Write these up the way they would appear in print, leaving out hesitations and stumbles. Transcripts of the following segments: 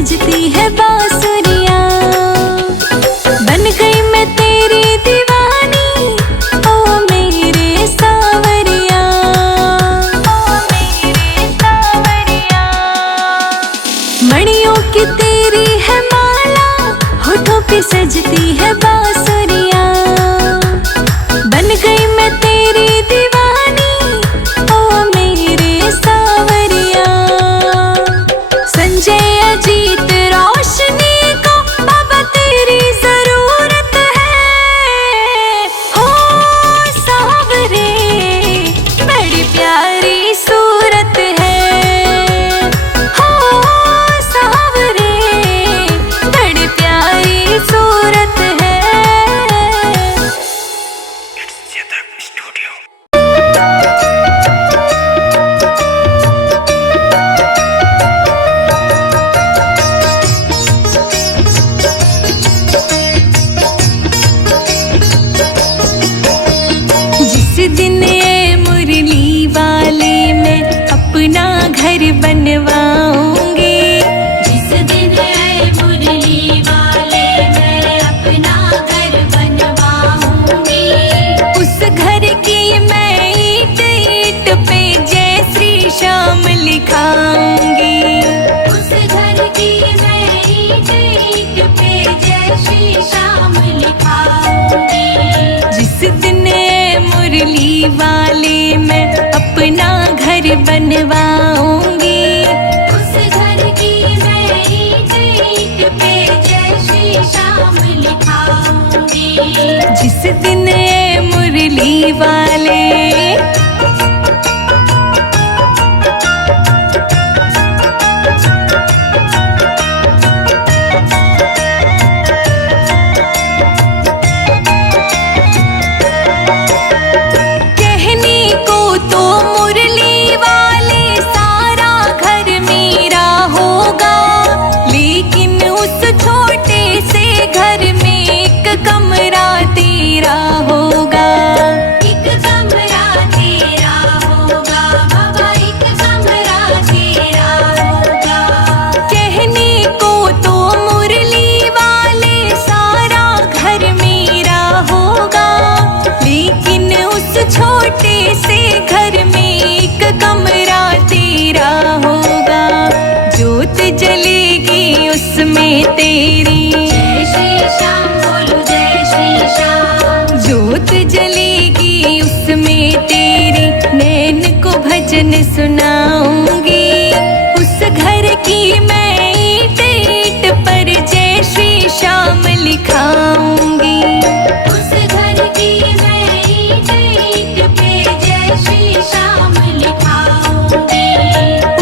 बजती है बांसुरियां, बन गई मैं तेरी दीवानी, ओ मेरे सांवरिया, ओ मेरे सांवरिया। मणियों की तेरी है माला, होठों पे सजती है बांसुरियां, बन गई मैं तेरी दीवानी, ओ मेरे सांवरिया। संजय अजीत रोशनी को अब तेरी जरूरत है, ओ सांवरे बड़ी प्यारी सूरत है, ओ सांवरे बड़ी प्यारी सूरत अपना घर बनवाऊंगी। उस घर की मैं ईंट पे जय श्री श्याम लिखाऊंगी। जिस दिन ये मुरली वाले जलेगी उसमें तेरी। जय श्री श्याम बोलो जय श्री श्याम। जोत जलेगी उसमें तेरी, नैन को भजन सुनाऊंगी। उस घर की मैं ईंट ईंट पर जय श्री श्याम लिखाऊंगी। उस घर की मैं ईंट ईंट पे जय श्री श्याम लिखाऊंगी।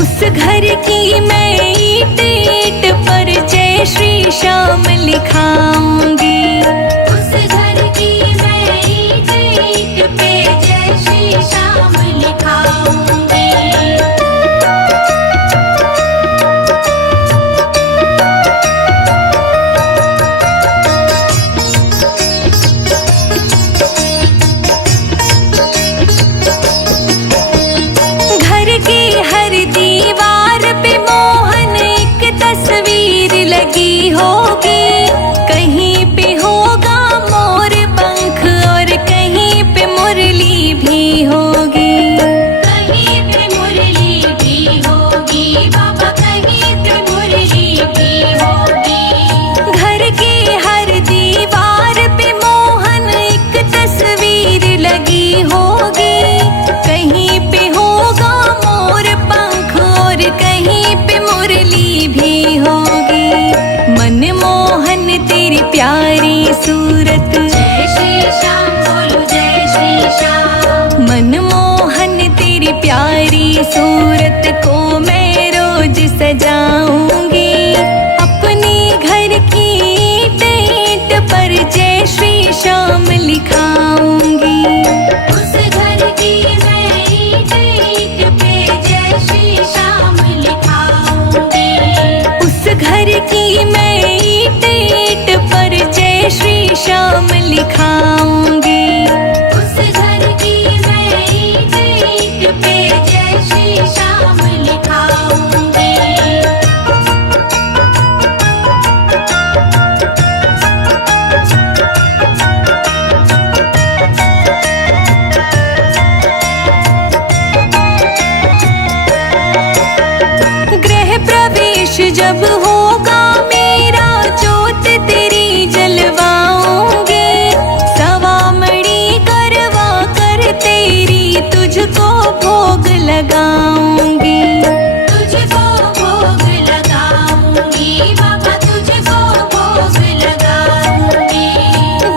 उस घर की मैं ईंट ईंट पर जय श्री श्याम लिखाऊंगी। उस घर की मैं ईंट ईंट पे जय श्री श्याम लिखाऊंगी। घर की हर दीवार पे मोहन एक तस्वीर लगी होगी। कहीं पे होगा मोर पंख और कहीं पे मुरली भी होगी। कहीं पे मुरली भी होगी बाबा, कहीं पे मुरली भी होगी। घर की हर दीवार पे मोहन एक तस्वीर लगी होगी। कहीं पे होगा मोर पंख और कहीं पे मुरली भी होगी। मनमोहन तेरी प्यारी सूरत। जय श्री श्याम बोलो जय श्री श्याम। मनमोहन तेरी प्यारी सूरत को मैं रोज सजाऊंगी। अपने घर की ईंट ईंट पर जय श्री श्याम लिखाऊंगी। उस घर की मैं ईंट ईंट पे जय श्री श्याम लिखाऊंगी। उस घर की मैं ईंट ईंट पर जय श्री श्याम लिखाऊंगी। उस घर की मैं ईंट ईंट पे जय श्री श्याम लिखाऊंगी। गृह प्रवेश जब होगा मेरा, जोत तेरी जलवाऊंगी। सवामणी करवा कर तेरी तुझको भोग लगाऊंगी। तुझको भोग लगाऊंगी बाबा, तुझको भोग लगाऊंगी।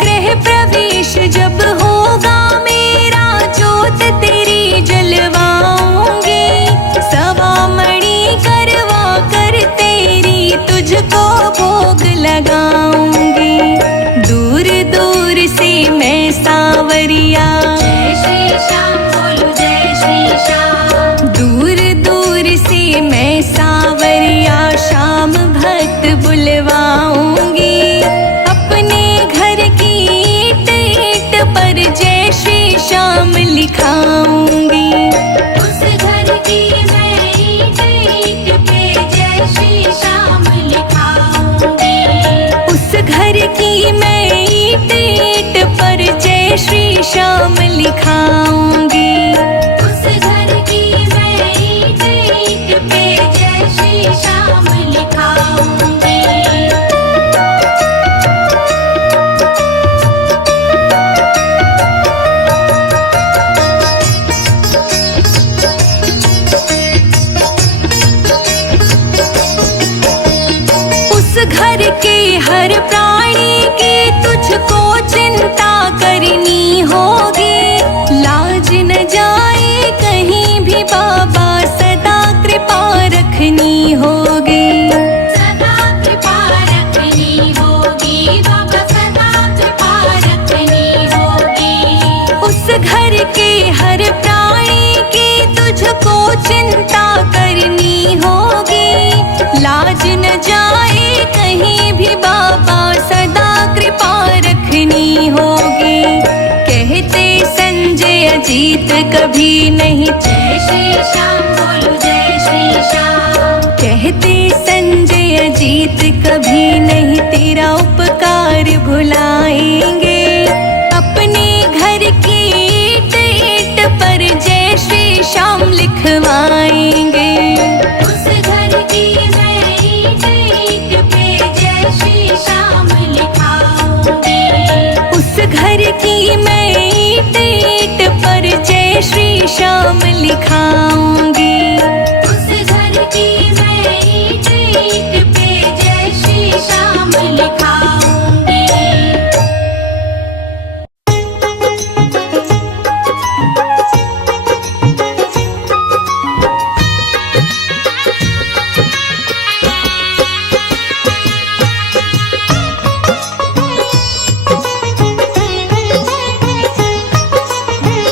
गृह प्रवेश जब होगा मेरा, जोत तेरी जलवाऊंगी। सवामणी करवा कर तेरी तुझको भोग लगाऊंगी। दूर दूर से मैं सांवरिया। जय श्री श्याम बोलो जय श्री श्याम। दूर दूर से मैं सांवरिया श्याम भक्त बुलवाऊंगी। अपने घर की ईंट ईंट पर जय श्री श्याम लिखाऊंगी। उस घर की मैं ईंट ईंट पे जय श्री श्याम लिखाऊंगी। उस घर की मैं ईंट ईंट पर जय श्री श्याम अजीत कभी नहीं। जय श्री श्याम बोलो जय श्री श्याम। कहते संजय अजीत कभी नहीं तेरा उपकार भुलाएंगे। अपने घर की ईंट ईंट पर जय श्री श्याम लिखवाएंगे। उस घर की मैं ईंट ईंट पे जय श्री श्याम लिखाऊंगी। उस घर की मैं ईंट ईंट पर जय श्री श्याम लिखाऊंगी। उस घर की मैं ईंट ईंट पे जय श्री श्याम लिखाऊंगी।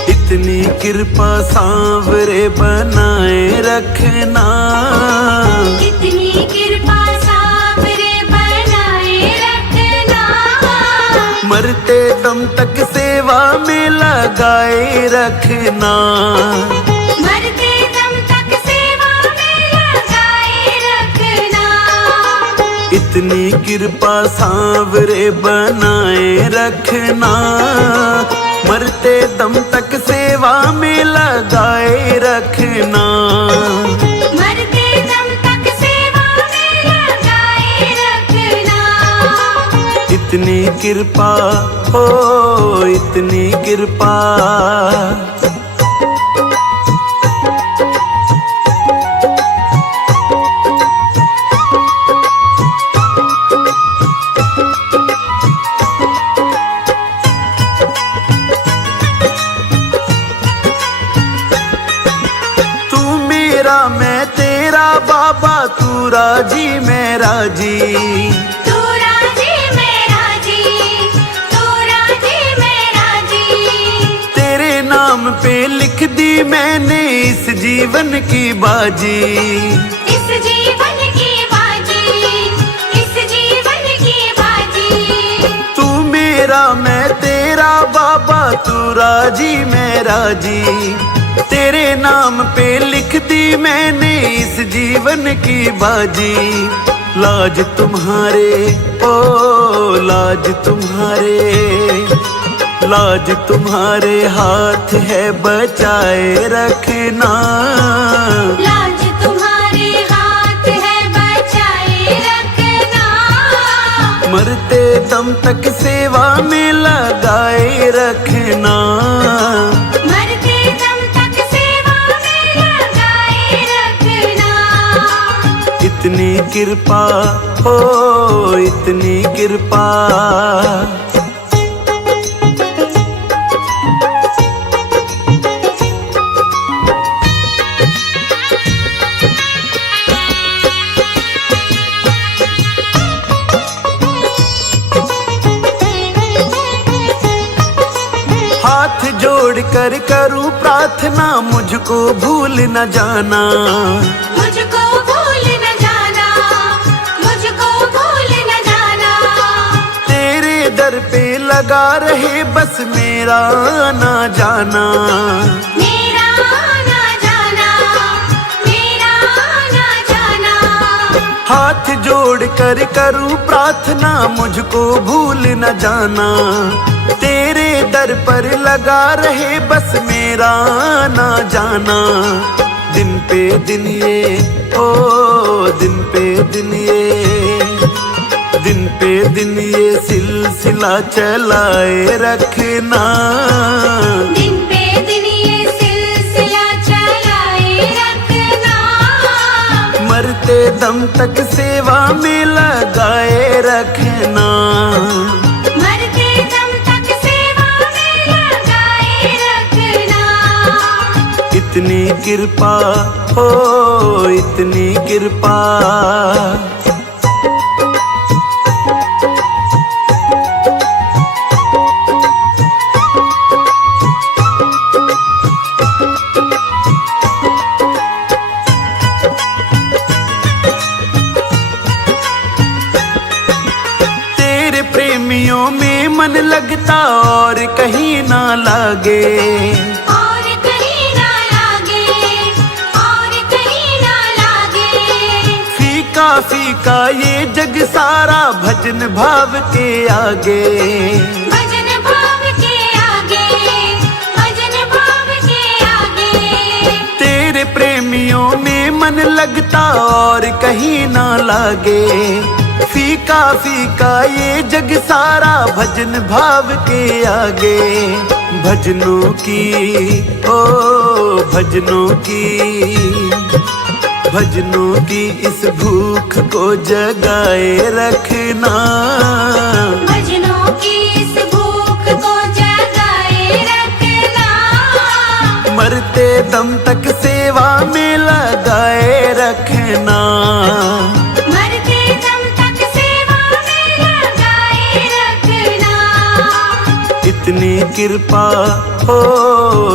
इतनी कृपा सांवरे बनाए रखना। इतनी कृपा सांवरे बनाए रखना। मरते दम तक सेवा में लगाए रखना। मरते दम तक सेवा में लगाए रखना। इतनी कृपा सांवरे बनाए रखना। मरते दम तक सेवा में लगाए रखना। मरते दम तक सेवा में लगाए रखना। इतनी कृपा हो इतनी कृपा। तू मेरा मैं तेरा बाबा, तू राजी मैं राजी। तू राजी मैं राजी। तू राजी मैं राजी। तेरे नाम पे लिख दी मैंने इस जीवन की बाजी। इस जीवन की बाजी। इस जीवन की बाजी। तू मेरा मैं तेरा बाबा, तू राजी मैं राजी। तेरे नाम पे लिख दी मैंने इस जीवन की बाजी। लाज तुम्हारे ओ लाज तुम्हारे, लाज तुम्हारे हाथ है बचाए रखना। लाज तुम्हारे हाथ है बचाए रखना। मरते दम तक सेवा में लगाए रखना। मरते दम तक सेवा में लगाए रखना। इतनी कृपा हो इतनी कृपा। हाथ जोड़ कर करूं प्रार्थना, मुझको भूल न जाना। मुझको भूल न जाना। मुझको भूल न जाना। तेरे दर पे लगा रहे बस मेरा ना जाना। मेरा ना जाना। मेरा ना जाना। हाथ जोड़ कर करूं प्रार्थना, मुझको भूल न जाना। तेरे दर पर लगा रहे बस मेरा ना जाना। दिन पे दिन ये ओ दिन पे दिन ये, दिन पे दिन ये सिलसिला चलाए रखना। दिन पे दिन ये सिलसिला चलाए रखना। मरते दम तक सेवा में लगाए रखना। मरते दम तक सेवा में लगाए रखना। इतनी कृपा हो इतनी कृपा। प्रेमियों में मन लगता और कहीं ना लागे। फीका ये जग सारा भजन भाव के आगे, भजन भाव के आगे, भजन भाव के आगे। तेरे प्रेमियों में मन लगता और कहीं ना लागे। फीका फीका ये जग सारा भजन भाव के आगे। भजनों की ओ भजनों की, भजनों की इस भूख को जगाए रखना। भजनों की इस भूख को जगाए रखना। मरते दम तक सेवा में लगाए रखना। मरते दम तक सेवा में लगाए रखना। इतनी कृपा हो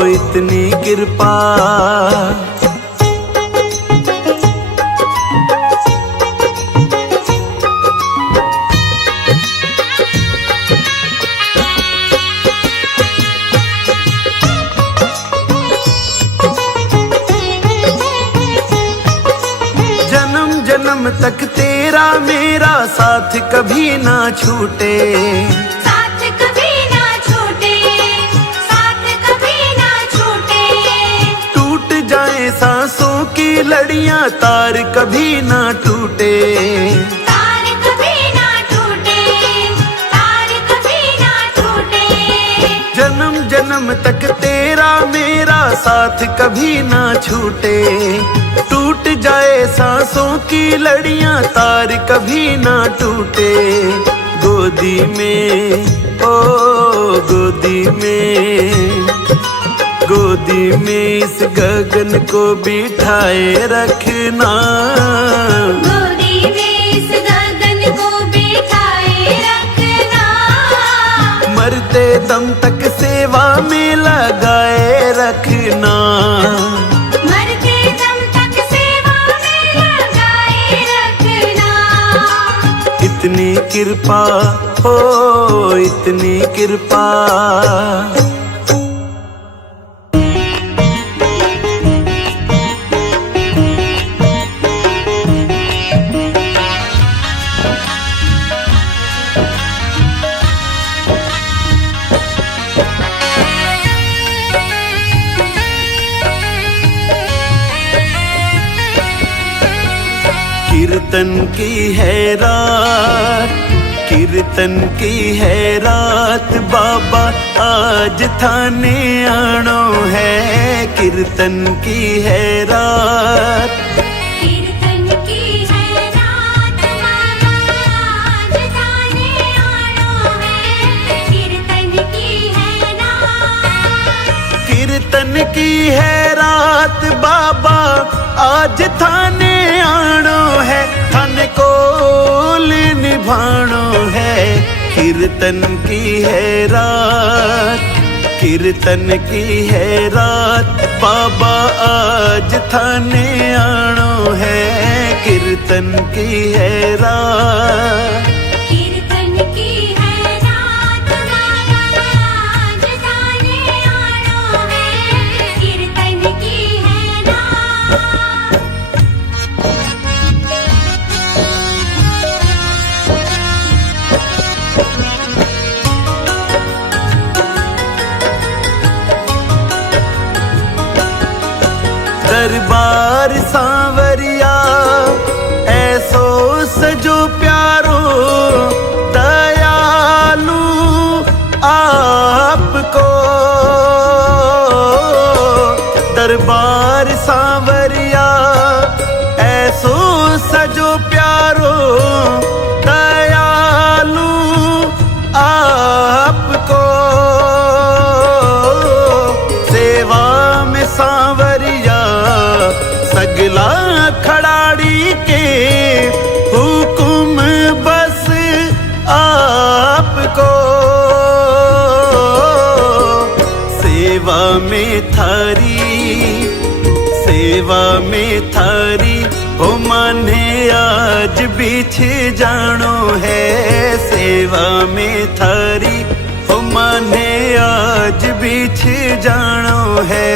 इतनी कृपा। जन्म तक तेरा मेरा साथ कभी ना छूटे। साथ कभी ना छूटे, साथ कभी ना छूटे। टूट जाए सांसों की लड़ियां तार कभी ना टूटे। तार कभी ना टूटे, तार कभी ना टूटे। जन्म जन्म तक तेरा मेरा साथ कभी ना छूटे। टूट जाए सांसों की लड़ियां तार कभी ना टूटे। गोदी में ओ गोदी में, गोदी में इस गगन को बिठाए रखना। गोदी में इस गगन को बिठाए रखना। मरते दम तक सेवा में लगाए रखना। मरते दम तक सेवा में लगाए रखना। इतनी कृपा हो इतनी कृपा। कीर्तन की है रात, कीर्तन की है रात बाबा आज थाने आनो है। कीर्तन की है रात, कीर्तन की है रात बाबा आज थाने आनो है। कीर्तन की है रात। कीर्तन की है रात बाबा आज थाने आनो है। थाने कोल निभानो है। कीर्तन की है रात, कीर्तन की है रात बाबा आज थाने आनो है। कीर्तन की है रात। कीर्तन की है रात बाबा आज थाने आनो है। कीर्तन की है रात। दरबार सांवरिया ऐसो सजो प्यारो दयालु आपको। दरबार सांवरिया ऐसो सजो प्यारो दयालु आपको। सेवा में सांवरिया सगला खड़ाड़ी के हुकुम बस आपको। सेवा में थारी, सेवा में थारी हो माने आज बिछ जानो है। सेवा में थारी हो माने आज बिछ जानो है।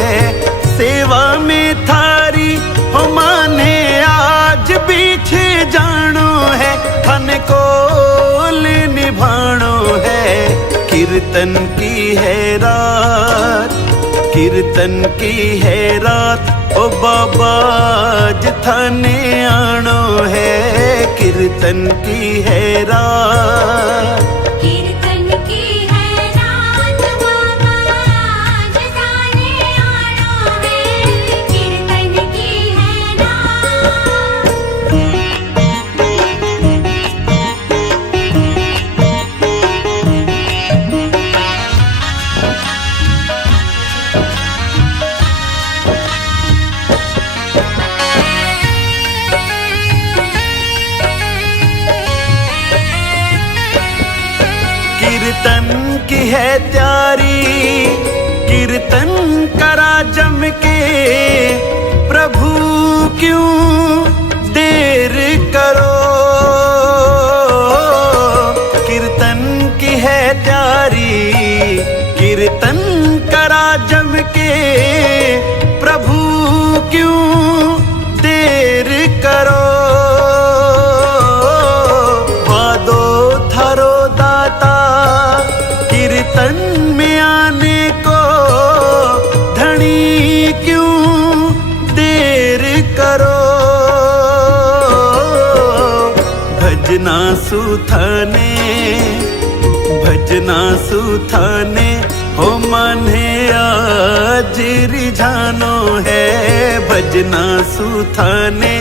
सेवा में थारी हो माने आज बिछ जानो कीर्तन की है रात, कीर्तन की है रात, ओ बाबा आज थाने आनो है, कीर्तन की है रात। कीर्तन की है रात, बाबा आज थाने आनो है, कीर्तन की है रात। कीर्तन की है त्यारी, कीर्तन करा जम के, प्रभु क्यों देर करो। कीर्तन की है त्यारी, कीर्तन करा जम के, प्रभु क्यों देर करो। वादो थारो दाता कीर्तन में आने को, धनी क्यों देर करो। भजना सुथाने, भजना सुथाने, हो माने आज रिझानो है, भजना सुथाने,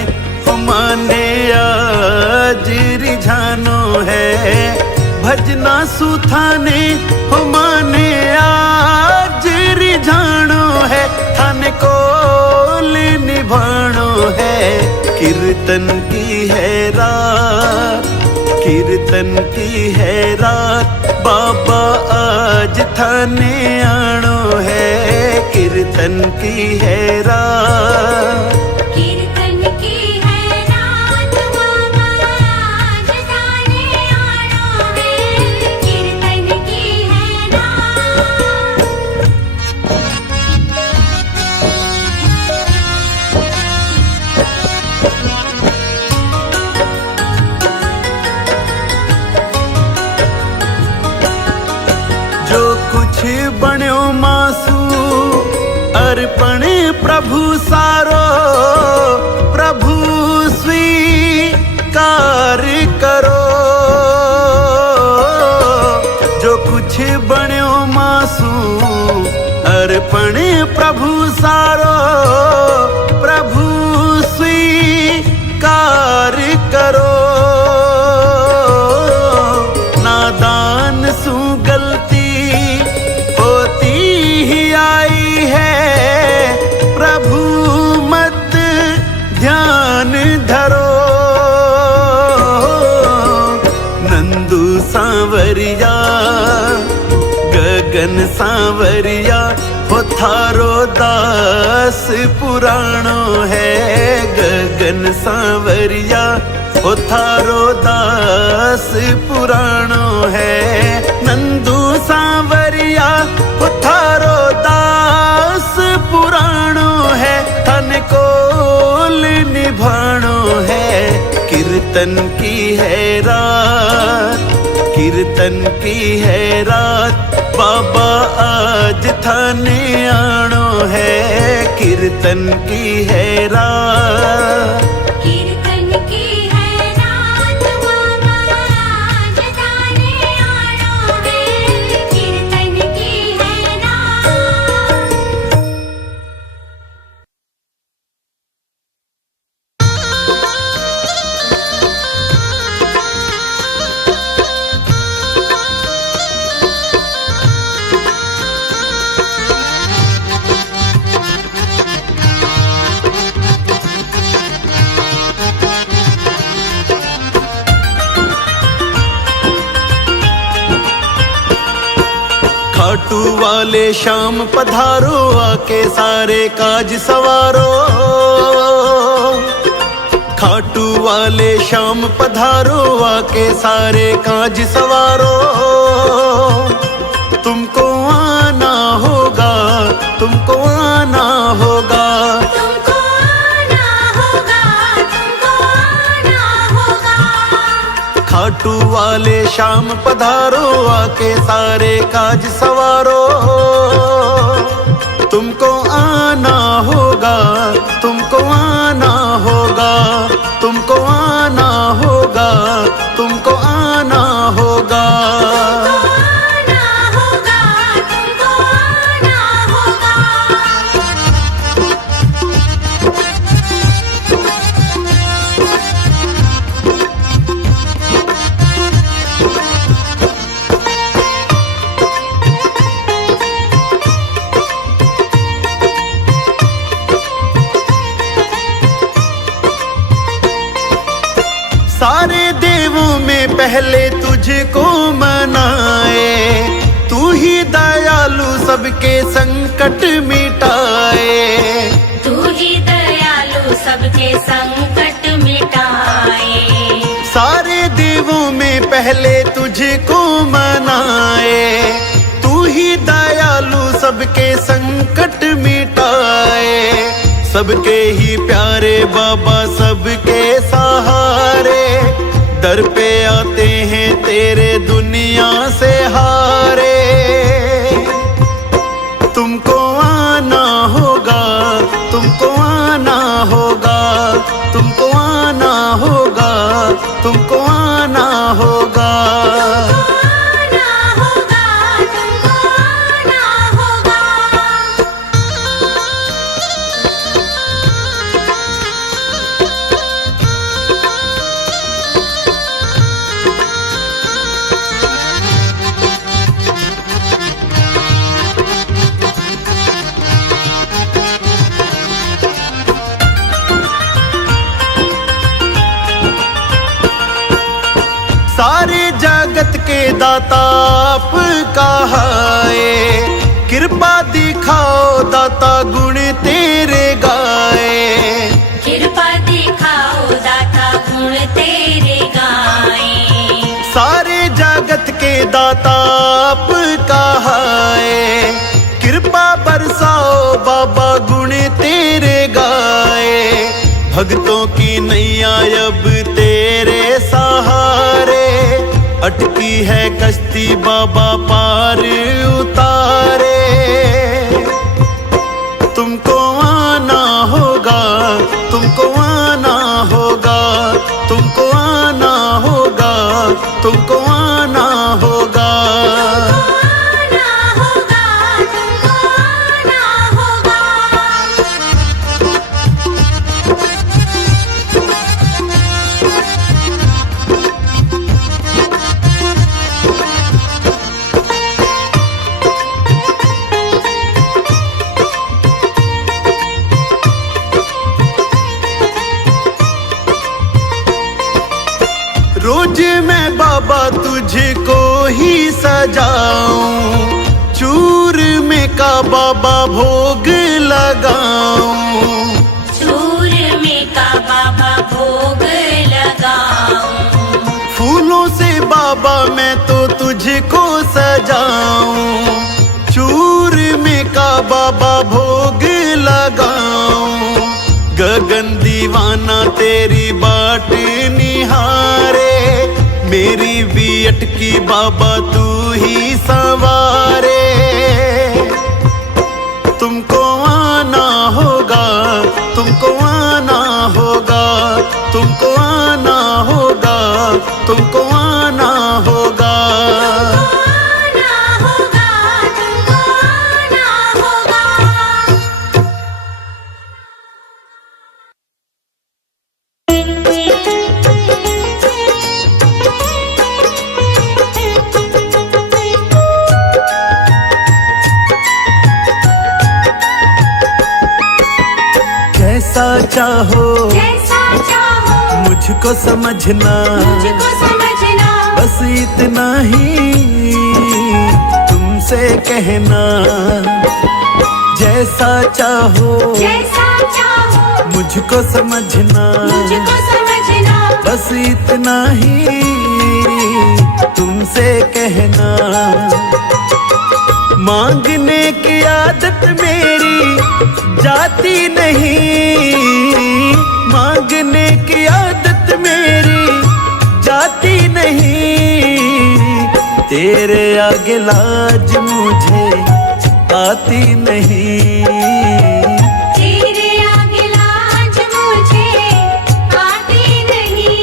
हो माने आज रिझानो है, भजना सुथाने, हो माने आज रिझानो है, थाने को निभानो है। कीर्तन की है रात, कीर्तन की है रात, बाबा आज थाने आनो है, कीर्तन की है रात। कीर्तन की है रात, बाबा आज थाने आनो है, कीर्तन की है रात। जो कुछ बण्यो मासू अर्पण प्रभु सारो, प्रभु स्वीकार करो। जो कुछ बण्यो मासू अर्पण प्रभु सारो, प्रभु स्वीकार करो। नादान सु गलती होती ही आई है, प्रभु मत ध्यान धरो। नंदू सांवरिया, गगन सांवरिया, हो थारो दास पुराणो है, गगन सांवरिया, हो थारो दास पुराणो है। नंदू सांवरिया, हो थारो दास पुराणो है, थन कोल निभाणो है। कीर्तन की है रात, कीर्तन की है रात, बाबा आज थाने आनो है, कीर्तन की है रात। कीर्तन की है रात, बाबा आज थाने आनो है, कीर्तन की है रात। खाटू वाले शाम पधारो, आके सारे काज सवारो। खाटू वाले शाम पधारो, आके सारे काज सवारो। तुमको आना होगा, तुमको आना होगा, तुमको आना होगा, तुमको आना होगा। ऑटो वाले शाम पधारो, आके सारे काज सवारो। तुमको आना होगा, तुमको आना होगा, तुमको आना होगा, तुमको आना होगा। आना होगा, तुमको आना होगा। सारे देवों में पहले तुझको मनाए, तू ही दयालु सबके संकट मिटाए। तू ही दयालु सबके संकट मिटाए। सारे देवों में पहले तुझको मनाए, तू ही दयालु सबके संकट मिटाए। सबके ही प्यारे बाबा सबके सहारे, दर पे आते हैं तेरे दुनिया से हारे। तुमको आना होगा, तुमको आना होगा, तुमको आना होगा, तुमको आना होगा। आना होगा, तुमको आना होगा। सारे जगत के दाता आप कहाए, कृपा दिखाओ दाता गुण तेरे गाए। कृपा दिखाओ दाता गुण तेरे गाए। सारे जगत के दाता आप कहाए, कृपा बरसाओ बाबा गुण तेरे गाए। भक्तों की नैया अब तेरे सहारे, अटकी है कश्ती बाबा पार उतारे। तुमको आना होगा, तुमको आना होगा, तुमको आना होगा, तुमको आना होगा। आना होगा, तुमको आना होगा। रोज मैं बाबा तुझको ही सजाऊं, चूर में का बाबा भोग लगाऊं। चूर में का बाबा भोग लगाऊं। फूलों से बाबा मैं तो तुझको सजाऊं, चूर में का बाबा भोग लगाऊं। गगन दीवाना तेरी बाट निहारे, मेरी भी अटकी बाबा तू ही संवारे। तुमको आना होगा, तुमको आना होगा, तुमको आना होगा, तुमको आना होगा। आना होगा, तुमको आना होगा। जैसा चाहो जैसा चाहो मुझको समझना, मुझको समझना। बस इतना ही तुमसे कहना। जैसा चाहो जैसा चाहो मुझको समझना, मुझको समझना। बस इतना ही तुमसे कहना। मांगने की आदत मेरी जाती नहीं, मांगने की आदत मेरी जाती नहीं। आगे लाज मुझे आती नहीं। तेरे आगे लाज मुझे आती नहीं।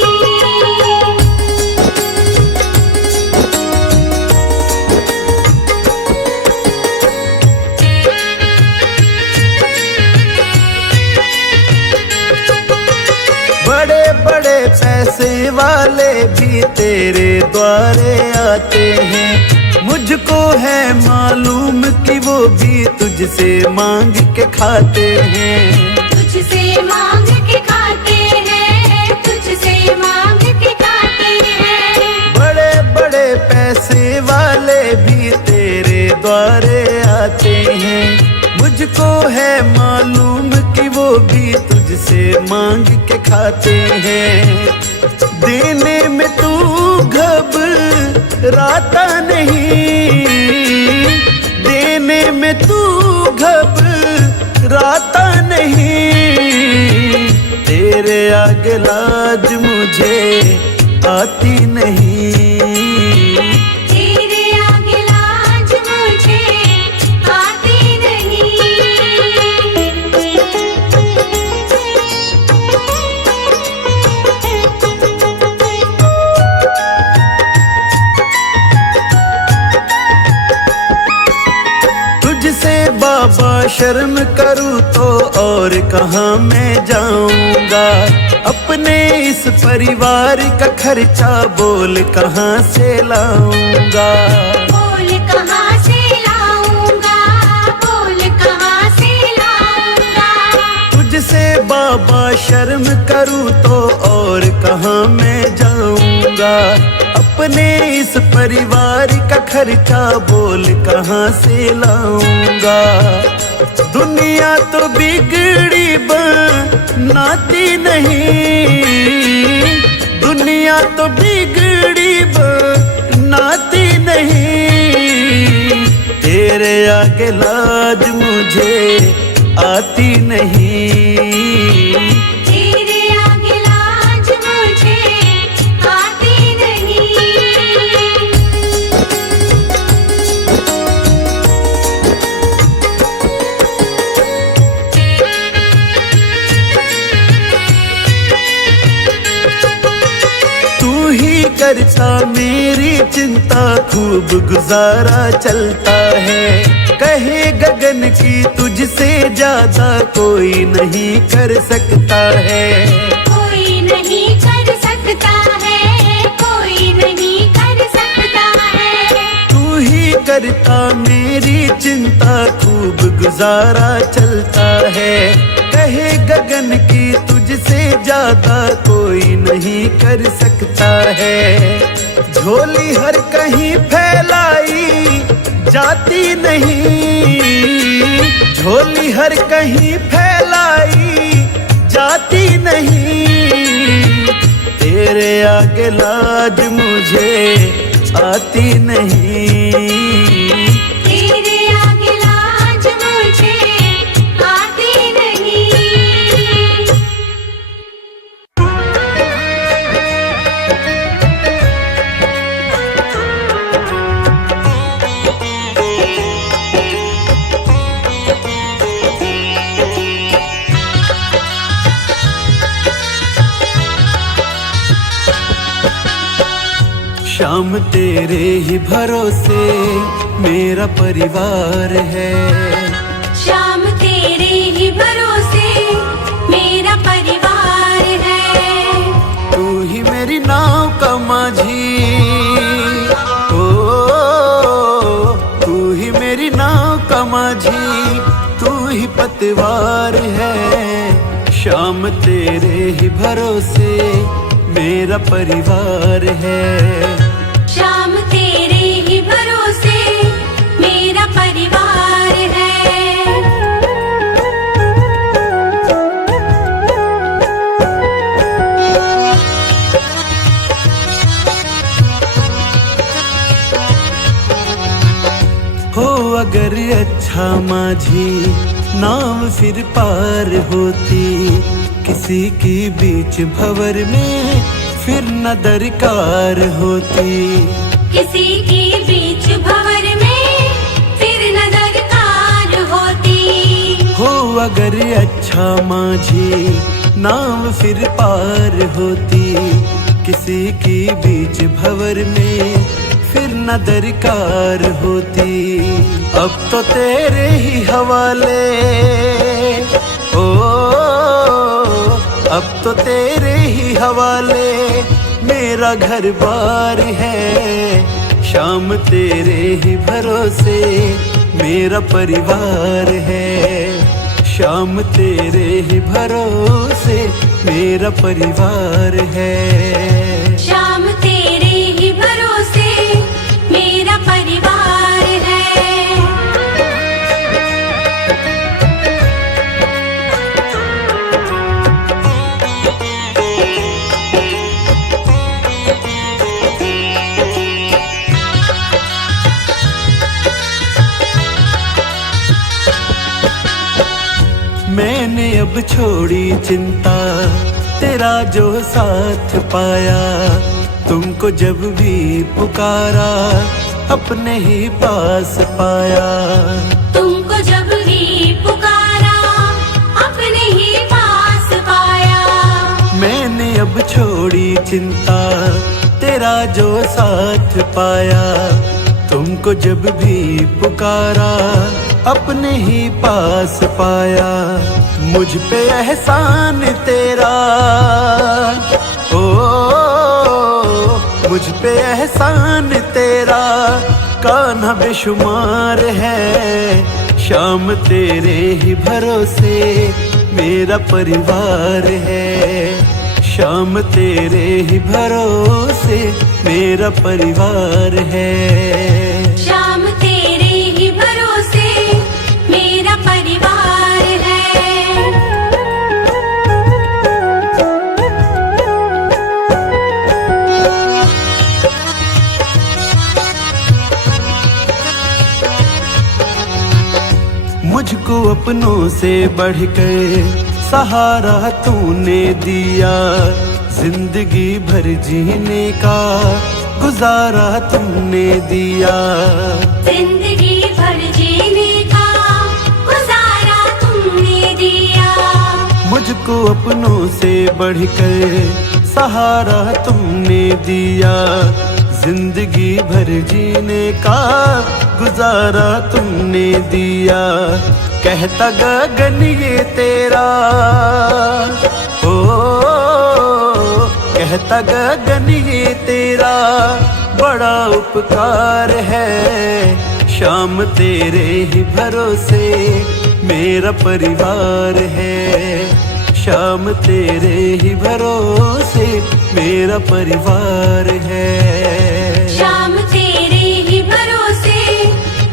बड़े बड़े पैसे वाले भी तेरे द्वारे आते हैं, मुझको है मालूम कि वो भी तुझसे मांग के खाते हैं। तुझसे मांग के खाते हैं, तुझसे मांग के खाते हैं। बड़े बड़े पैसे वाले भी तेरे द्वारे आते हैं, मुझको है मालूम कि वो भी तुझसे मांग के खाते हैं। देने में तू घबराता नहीं, देने में तू घबराता नहीं। तेरे आगे लाज मुझे आती नहीं। तेरे आगे लाज मुझे आती नहीं। तुझसे बाबा शर्म करूँ तो और कहाँ मैं जाऊंगा, अपने इस परिवार का खर्चा बोल कहाँ से लाऊंगा। बोल कहाँ से लाऊंगा, बोल कहाँ से लाऊंगा। तुझसे बाबा शर्म करूँ तो और कहाँ मैं जाऊंगा, अपने इस परिवार का खर्चा बोल कहाँ से लाऊंगा। दुनिया तो बिगड़ी बनाती नहीं, दुनिया तो बिगड़ी बनाती नहीं। तेरे आगे लाज मुझे आती नहीं। तेरे आगे लाज मुझे आती नहीं। तू ही करता मेरी चिंता, खूब गुजारा चलता है। कहे गगन की तुझसे ज्यादा कोई नहीं कर सकता है। कोई नहीं कर सकता है, कोई नहीं कर सकता है। तू ही करता मेरी चिंता, खूब गुजारा चलता है। कहे गगन की तुझसे ज्यादा कोई नहीं कर सकता है। झोली हर कहीं फैलाई जाती नहीं, झोली हर कहीं फैलाई जाती नहीं। तेरे आगे लाज मुझे आती नहीं। तेरे आगे लाज मुझे आती नहीं। शाम तेरे ही भरोसे मेरा परिवार है, शाम तेरे ही भरोसे मेरा परिवार है। तू ही मेरी नाव का माझी, ओ तू ही मेरी नाव का माझी, तू ही पतवार है। शाम तेरे ही भरोसे मेरा परिवार है, शाम तेरे ही भरोसे मेरा परिवार है। हो अगर अच्छा माझी नाव फिर पार होती, किसी की बीच भंवर में फिर न दरकार होती। किसी की बीच भंवर अगर अच्छा माझी नाव फिर पार होती, किसी की बीच भंवर में फिर न दरकार होती। अब तो तेरे ही हवाले ओ, अब तो तेरे ही हवाले मेरा घर बार है। शाम तेरे ही भरोसे मेरा परिवार है। शाम तेरे ही भरोसे मेरा परिवार है। शाम तेरे ही भरोसे मेरा परिवार है। मैंने अब छोड़ी चिंता, तेरा जो साथ पाया। तुमको जब भी पुकारा अपने ही पास पाया। तुमको जब भी पुकारा अपने ही पास पाया। मैंने अब छोड़ी चिंता, तेरा जो साथ पाया। तुमको जब भी पुकारा अपने ही पास पाया। मुझ पे एहसान तेरा ओ, मुझ पे एहसान तेरा कान्हा बेशुमार है। शाम तेरे ही भरोसे मेरा परिवार है। शाम तेरे ही भरोसे मेरा परिवार है। शाम तेरे ही भरोसे मेरा परिवार है। मुझको अपनों से बढ़कर सहारा तूने दिया। जिंदगी भर जीने का गुजारा तुमने दिया। जिंदगी भर जीने का गुजारा तुमने दिया। मुझको अपनों से बढ़कर सहारा तुमने दिया। जिंदगी भर जीने का गुजारा तुमने दिया। कहता गगन ये तेरा ओ, कहता गगन ये तेरा बड़ा उपकार है। शाम तेरे ही भरोसे मेरा परिवार है। शाम तेरे ही भरोसे मेरा परिवार है। शाम तेरे ही भरोसे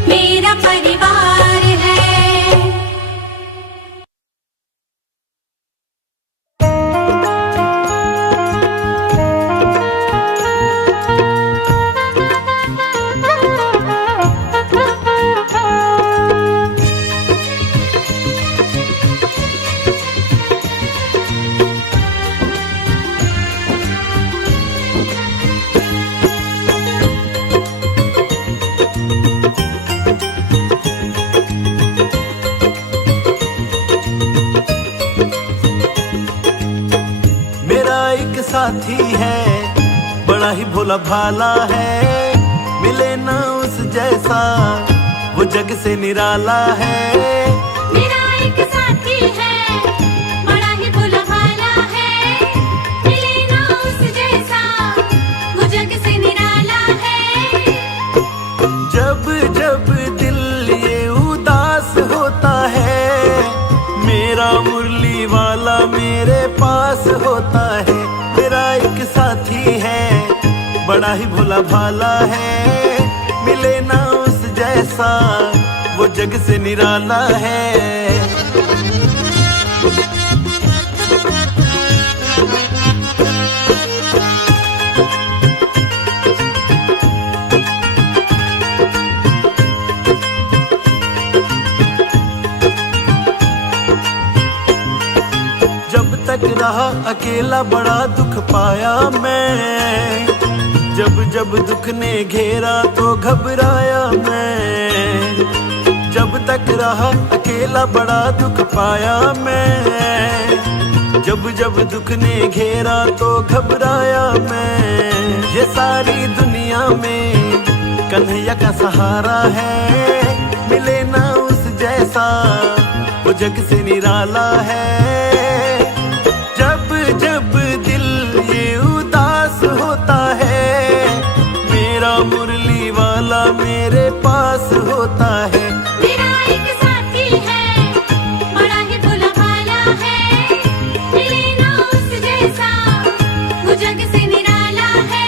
मेरा परिवार है। साथी है बड़ा ही भोला भाला है। मिले ना उस जैसा वो जग से निराला है। मेरा एक साथी है बड़ा ही भोला भाला है। मिले ना उस जैसा वो जग से निराला है। जब जब दिल ये उदास होता है, मेरा मुरली वाला मेरे पास होता है। मेरा एक साथी है बड़ा ही भोला भाला है। मिले ना उस जैसा वो जग से निराला है। जब तक रहा अकेला बड़ा दुख पाया मैं। जब जब दुख ने घेरा तो घबराया मैं। जब तक रहा अकेला बड़ा दुख पाया मैं, जब जब दुख ने घेरा तो घबराया मैं। ये सारी दुनिया में कन्हैया का सहारा है, मिले ना उस जैसा वो जग से निराला है। जब जब दिल ये उदास होता है, मेरा मुरली वाला मेरे पास होता है। मेरा एक साथी है, बड़ा ही भोला भाला है, मिले ना उस जैसा वो जग से निराला है।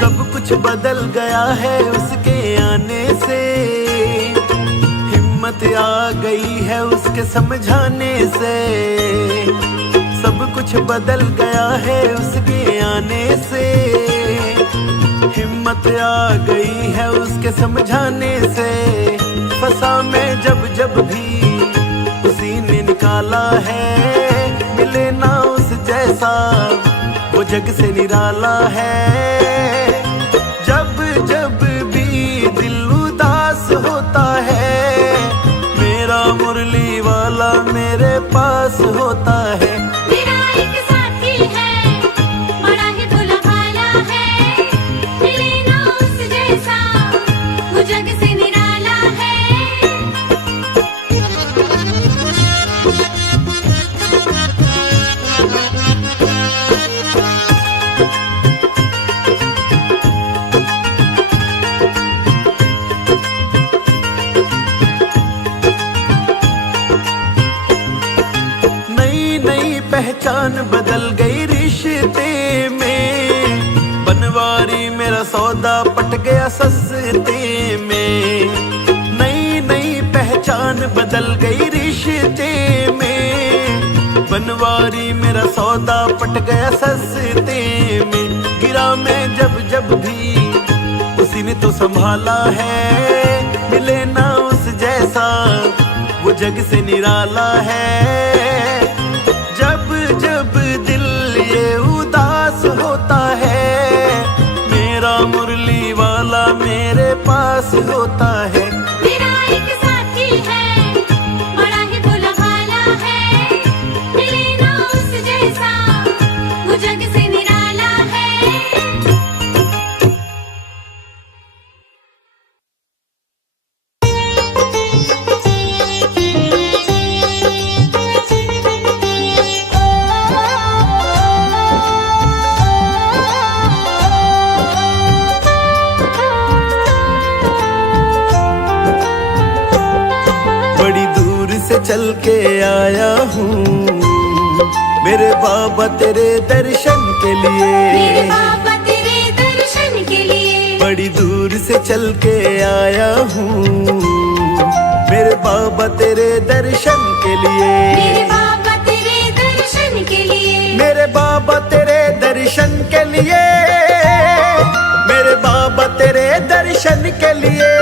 सब कुछ बदल गया है उसके आने से, हिम्मत आ गई है उसके समझाने से। सब कुछ बदल गया है उसके आने से, हिम्मत आ गई है उसके समझाने से। फंसा मैं जब जब भी उसी ने निकाला है, मिले ना उस जैसा वो जग से निराला है। जब जब भी दिल उदास होता है, मेरा मुरली वाला मेरे पास होता है। मेरा एक साथी है, बड़ा ही भोला भाला है, मिले ना उस जैसा वो जग से निराला है। नई नई पहचान बदल गई रिश्ते में, बनवारी मेरा सौदा पट गया सस्ते में। नई नई पहचान बदल गई रिश्ते में, बनवारी मेरा सौदा पट गया सस्ते में। गिरा मैं जब जब भी उसी ने तो संभाला है, मिले ना उस जैसा वो जग से निराला है। जब जब दिल ये उदास होता है, मेरा मुरली वाला मेरे पास होता है। मेरा एक साथी है, बड़ा ही भोला भाला है, मिले ना उस जैसा वो जग से निराला है। बड़ी दूर से चल के आया हूँ मेरे बाबा तेरे दर्शन के मेरे लिए। बाबा तेरे दर्शन के लिए, बड़ी दूर से चल के आया हूँ मेरे बाबा तेरे दर्शन के लिए। मेरे बाबा तेरे दर्शन के लिए, मेरे बाबा तेरे दर्शन के लिए, मेरे बाबा तेरे दर्शन के लिए।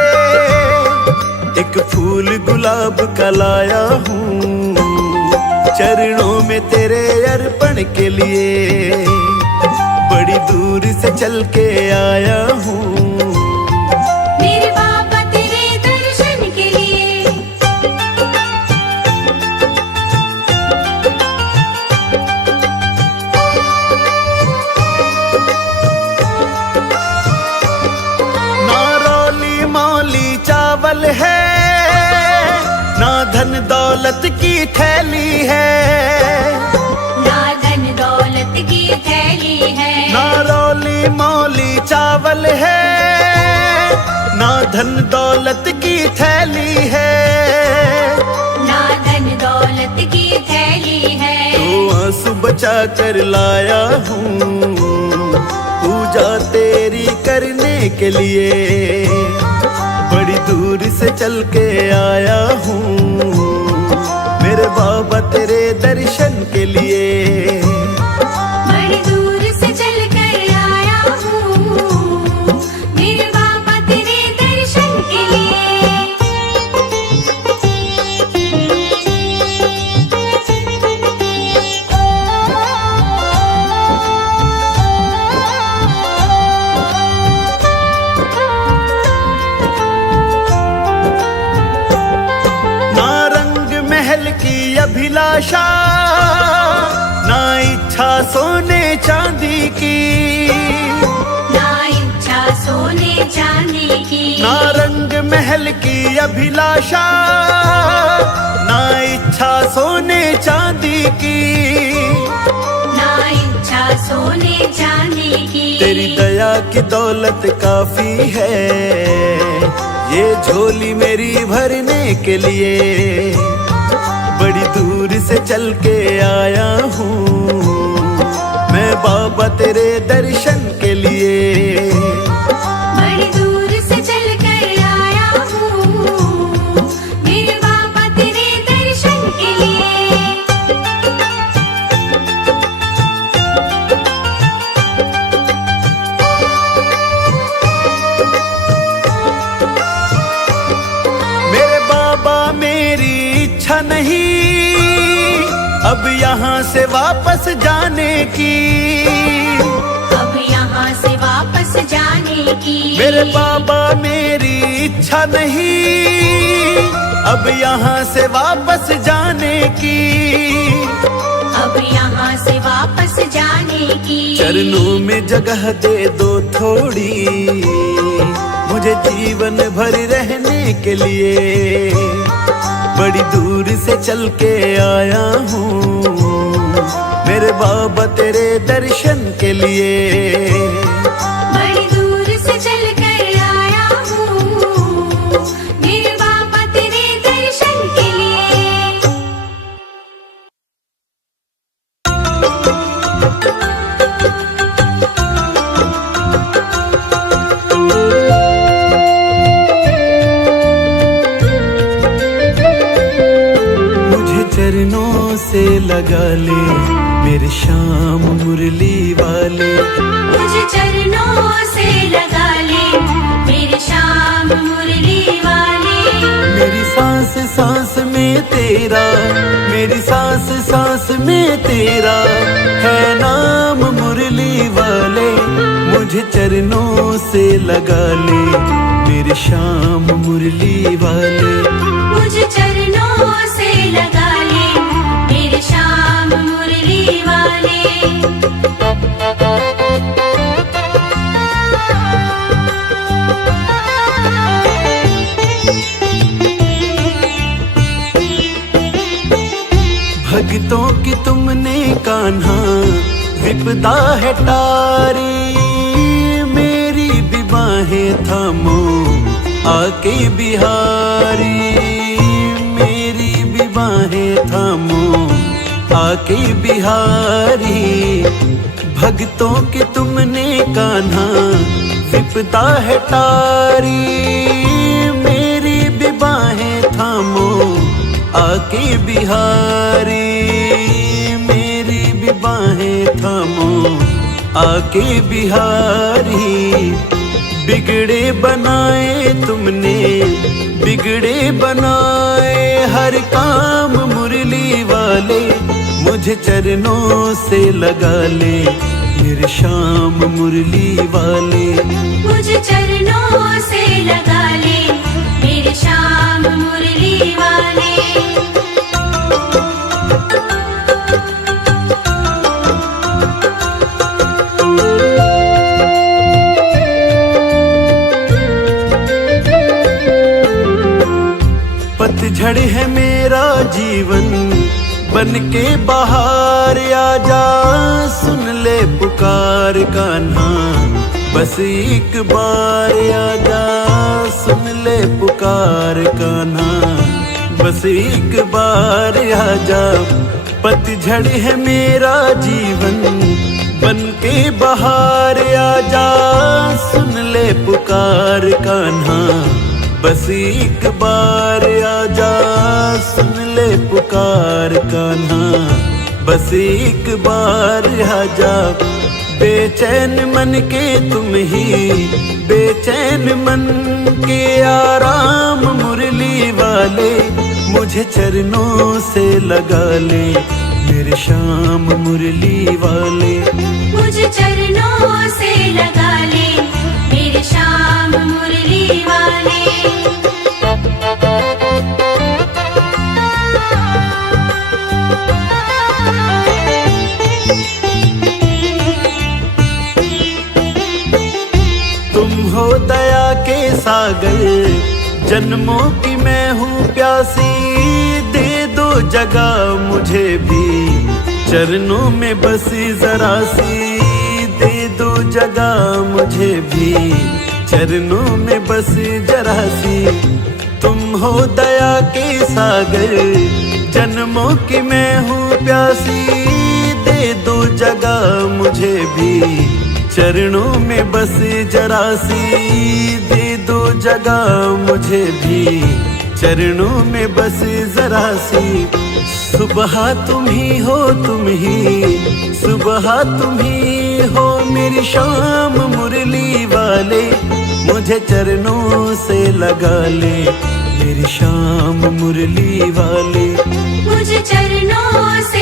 एक फूल गुलाब का लाया हूँ चरणों में तेरे अर्पण के लिए। बड़ी दूर से चल के आया हूँ मेरे बाबा तेरे दर्शन के लिए। ना रोली मौली चावल है, ना धन दौलत की थैली है। ना धन दौलत की थैली है, ना रोली मौली चावल है, ना धन दौलत की थैली है। ना धन दौलत की थैली है। तो आंसू बचा कर लाया हूँ पूजा तेरी करने के लिए। बड़ी दूर से चल के आया हूँ मेरे बाबा तेरे दर्शन के लिए। बड़ी दूर से चल कर आया की अभिलाषा, ना इच्छा सोने चांदी की, ना इच्छा सोने चांदी की, ना रंग महल की अभिलाषा, ना इच्छा सोने चांदी की, ना इच्छा सोने चांदी की। तेरी दया की दौलत काफी है ये झोली मेरी भरने के लिए। बड़ी दूर से चल के आया हूँ मैं बाबा तेरे दर्शन के लिए। बड़ी दूर से चल कर आया हूँ मेरे बाबा तेरे दर्शन के लिए। मेरे बाबा मेरी इच्छा नहीं अब यहाँ से वापस जाने की, अब यहाँ से वापस जाने की। मेरे बाबा मेरी इच्छा नहीं अब यहाँ से वापस जाने की, अब यहाँ से वापस जाने की। चरणों में जगह दे दो थोड़ी मुझे जीवन भर रहने के लिए। बड़ी दूर से चल के आया हूँ मेरे बाबा तेरे दर्शन के लिए। बड़ी दूर से चल कर आया हूँ मेरे बाबा तेरे दर्शन के लिए। मुझे चरणों से लगा ले मेरे श्याम मुरली वाले। मुझे चरणों से लगा ले मेरे श्याम मुरली वाले। मेरी सांस सांस में तेरा, मेरी सांस सांस में तेरा है नाम मुरली वाले। मुझे चरणों से लगा ले मेरे श्याम मुरली वाले। मुझे चरणों से लगा ले मेरे श्याम मुरली वाले। भक्तों की तुमने कान्हा विपदा है टारी। मेरी भी बाहें थामो आके बिहारी। मेरी भी बाहें थामो आके बिहारी। भक्तों की तुमने कान्हा विपदा है टारी। मेरी भी बाहें थामो आके बिहारी। मेरी भी बाहें थामो आके बिहारी। बिगड़े बनाए तुमने, बिगड़े बनाए हर काम मुरली वाले। मुझे चरणों से लगा ले मेरे श्याम मुरली वाले। मुझे चरणों से लगा ले मेरे श्याम मुरली वाले। पतझड़ है मेरा जीवन बन के बाहर आजा। सुन ले पुकार कान्हा बस एक बार आजा। सुन ले पुकार कान्हा बस एक बार आजा। पतझड़ है मेरा जीवन बन के बाहर आजा। सुन ले पुकार कान्हा बस एक बार आजा। सुन ले पुकार कान्हा बस एक बार आजा। बेचैन मन के तुम ही, बेचैन मन के आराम मुरली वाले। मुझे चरणों से लगा ले मेरे श्याम मुरली वाले। मुझे चरणों से लगा ले मेरे श्याम मुरली वाले। सागर, जन्मों की मैं हूँ प्यासी, दे दो जगह मुझे भी, चरणों में बसी जरा सी, दे दो जगह मुझे भी, चरणों में बसी जरा सी। तुम हो दया के सागर, जन्मों की मैं हूँ प्यासी, दे दो जगह मुझे भी, चरणों में बसे जरा सी, दे दो जगह मुझे भी, चरणों में बसे जरा सी। सुबह तुम ही हो, तुम ही सुबह तुम ही हो, मेरी शाम मुरली वाले, मुझे चरणों से लगा ले, मेरी शाम मुरली वाले, मुझे चरणों से